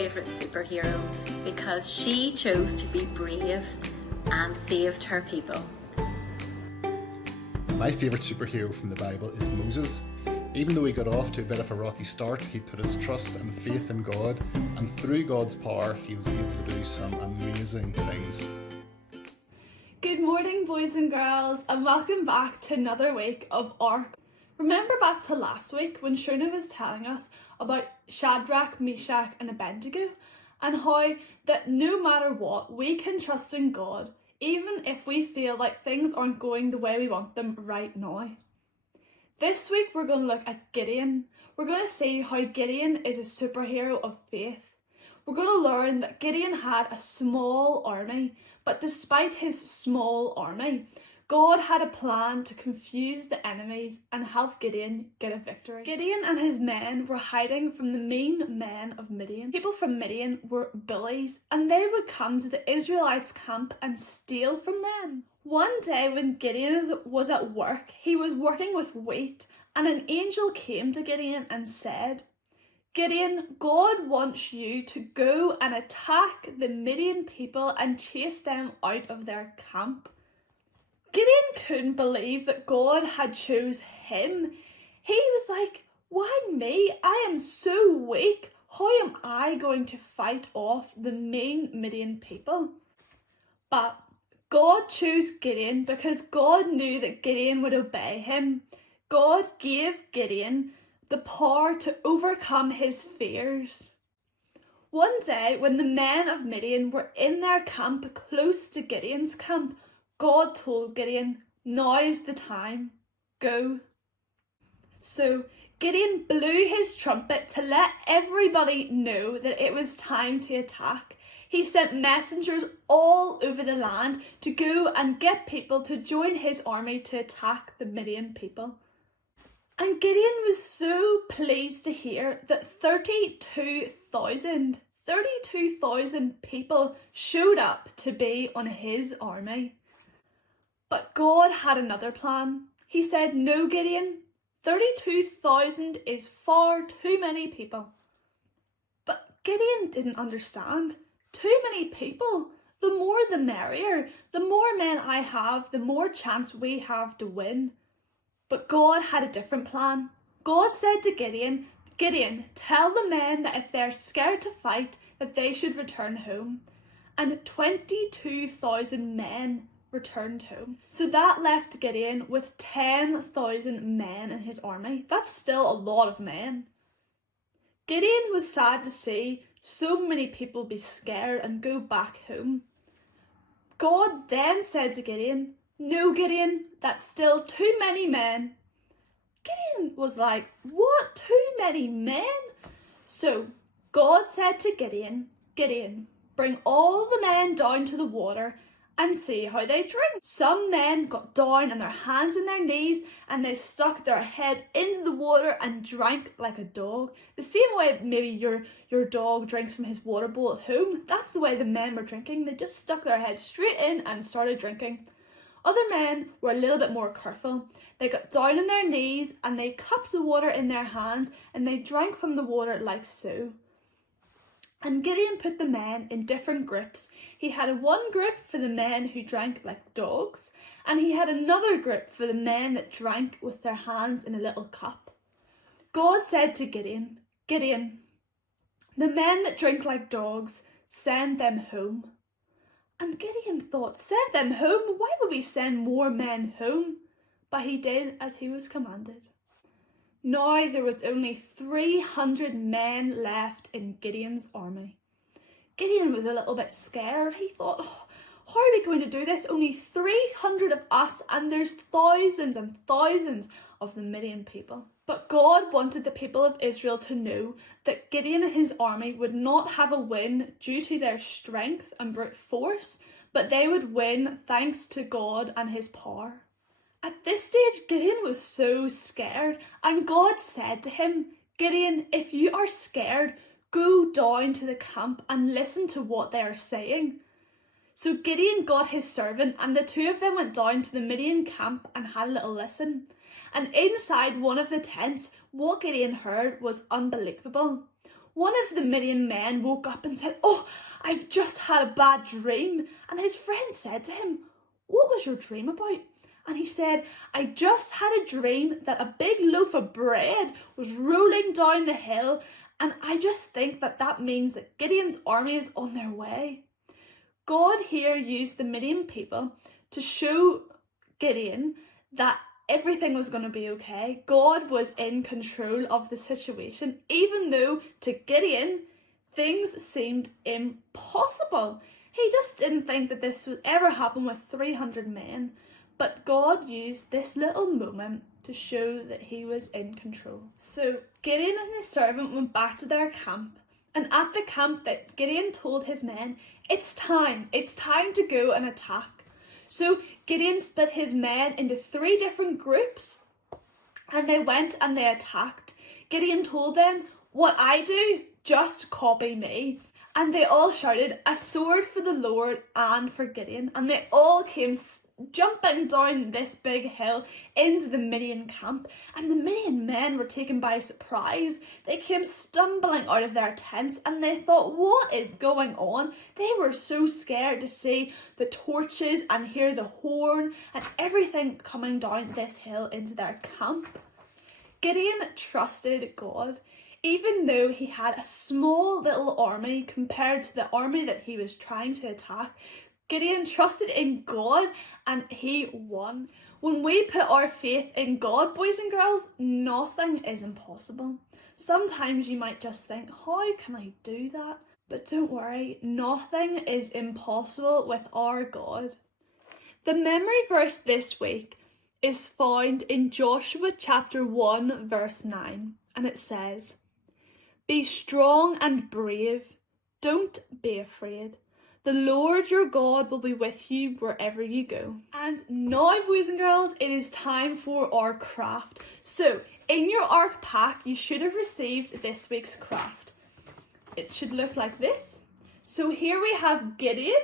favourite superhero because she chose to be brave and saved her people. My favourite superhero from the Bible is Moses. Even though he got off to a bit of a rocky start, he put his trust and faith in God, and through God's power, he was able to do some amazing things. Good morning, boys and girls, and welcome back to another week of ARC. Remember back to last week when Shona was telling us about Shadrach, Meshach and Abednego, and how that no matter what, we can trust in God, even if we feel like things aren't going the way we want them right now. This week we're going to look at Gideon. We're going to see how Gideon is a superhero of faith. We're going to learn that Gideon had a small army, but despite his small army, God had a plan to confuse the enemies and help Gideon get a victory. Gideon and his men were hiding from the mean men of Midian. People from Midian were bullies, and they would come to the Israelites' camp and steal from them. One day when Gideon was at work, he was working with wheat, and an angel came to Gideon and said, "Gideon, God wants you to go and attack the Midian people and chase them out of their camp." Gideon couldn't believe that God had chose him. He was like, "Why me? I am so weak. How am I going to fight off the mean Midian people?" But God chose Gideon because God knew that Gideon would obey him. God gave Gideon the power to overcome his fears. One day, when the men of Midian were in their camp close to Gideon's camp, God told Gideon, "Now's the time, go." So Gideon blew his trumpet to let everybody know that it was time to attack. He sent messengers all over the land to go and get people to join his army to attack the Midian people. And Gideon was so pleased to hear that 32,000 people showed up to be on his army. But God had another plan. He said, "No, Gideon, 32,000 is far too many people." But Gideon didn't understand. Too many people. The more the merrier. The more men I have, the more chance we have to win. But God had a different plan. God said to Gideon, "Gideon, tell the men that if they're scared to fight, that they should return home." And 22,000 men returned home. So that left Gideon with 10,000 men in his army. That's still a lot of men. Gideon was sad to see so many people be scared and go back home. God then said to Gideon, "No, Gideon, that's still too many men." Gideon was like, "What? Too many men?" So God said to Gideon, "Gideon, bring all the men down to the water and see how they drink." Some men got down on their hands and their knees and they stuck their head into the water and drank like a dog. The same way maybe your dog drinks from his water bowl at home. That's the way the men were drinking. They just stuck their head straight in and started drinking. Other men were a little bit more careful. They got down on their knees and they cupped the water in their hands and they drank from the water like so. And Gideon put the men in different groups. He had one group for the men who drank like dogs, and he had another group for the men that drank with their hands in a little cup. God said to Gideon, "Gideon, the men that drink like dogs, send them home." And Gideon thought, "Send them home? Why would we send more men home?" But he did as he was commanded. Now there was only 300 men left in Gideon's army. Gideon was a little bit scared. He thought, how are we going to do this? Only 300 of us and there's thousands and thousands of the Midian people. But God wanted the people of Israel to know that Gideon and his army would not have a win due to their strength and brute force, but they would win thanks to God and his power. At this stage, Gideon was so scared, and God said to him, "Gideon, if you are scared, go down to the camp and listen to what they are saying." So Gideon got his servant, and the two of them went down to the Midian camp and had a little listen. And inside one of the tents, what Gideon heard was unbelievable. One of the Midian men woke up and said, "Oh, I've just had a bad dream." And his friend said to him, "What was your dream about?" And he said, "I just had a dream that a big loaf of bread was rolling down the hill, and I just think that that means that Gideon's army is on their way." God here used the Midian people to show Gideon that everything was going to be okay. God was in control of the situation, even though to Gideon things seemed impossible. He just didn't think that this would ever happen with 300 men. But God used this little moment to show that he was in control. So Gideon and his servant went back to their camp. And at the camp, that Gideon told his men, it's time to go and attack. So Gideon split his men into 3 different groups, and they went and they attacked. Gideon told them, "What I do, just copy me." And they all shouted, "A sword for the Lord and for Gideon." And they all came jumping down this big hill into the Midian camp. And the Midian men were taken by surprise. They came stumbling out of their tents and they thought, what is going on? They were so scared to see the torches and hear the horn and everything coming down this hill into their camp. Gideon trusted God. Even though he had a small little army compared to the army that he was trying to attack, Gideon trusted in God and he won. When we put our faith in God, boys and girls, nothing is impossible. Sometimes you might just think, how can I do that? But don't worry, nothing is impossible with our God. The memory verse this week is found in Joshua chapter 1 verse 9, and it says, "Be strong and brave, don't be afraid. The Lord your God will be with you wherever you go." And now, boys and girls, it is time for our craft. So, in your ARC pack, you should have received this week's craft. It should look like this. So here we have Gideon,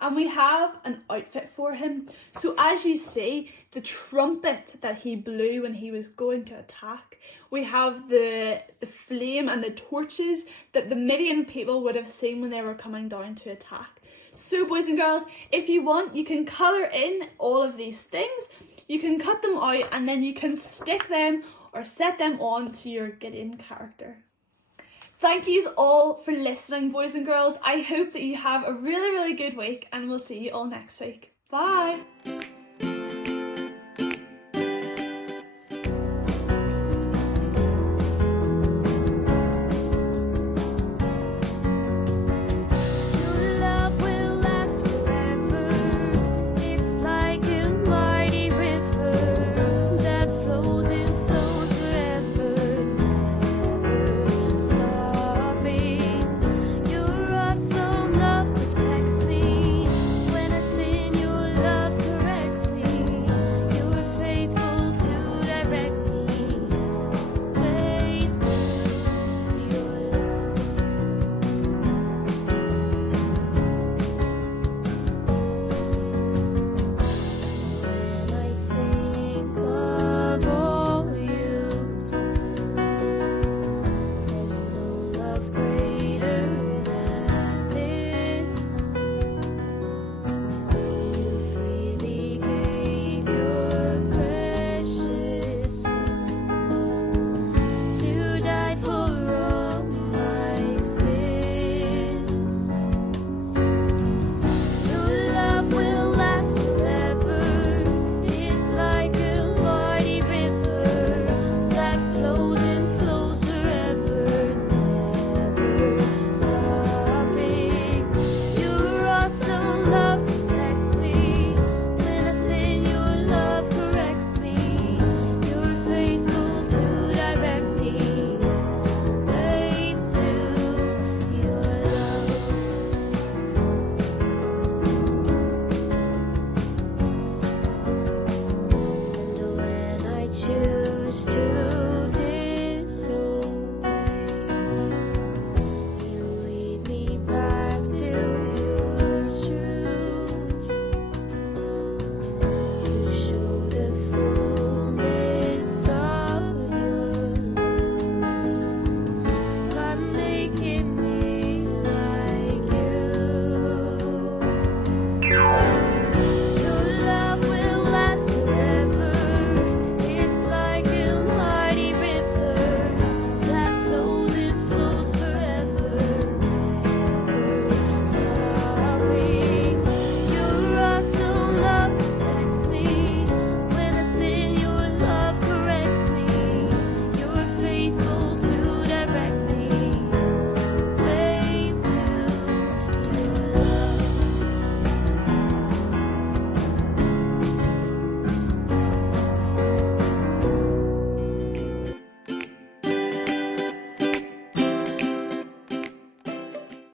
and we have an outfit for him. So as you see, the trumpet that he blew when he was going to attack. We have the flame and the torches that the Midian people would have seen when they were coming down to attack. So boys and girls, if you want, you can colour in all of these things. You can cut them out and then you can stick them or set them on to your Gideon character. Thank yous all for listening, boys and girls. I hope that you have a really, really good week and we'll see you all next week. Bye!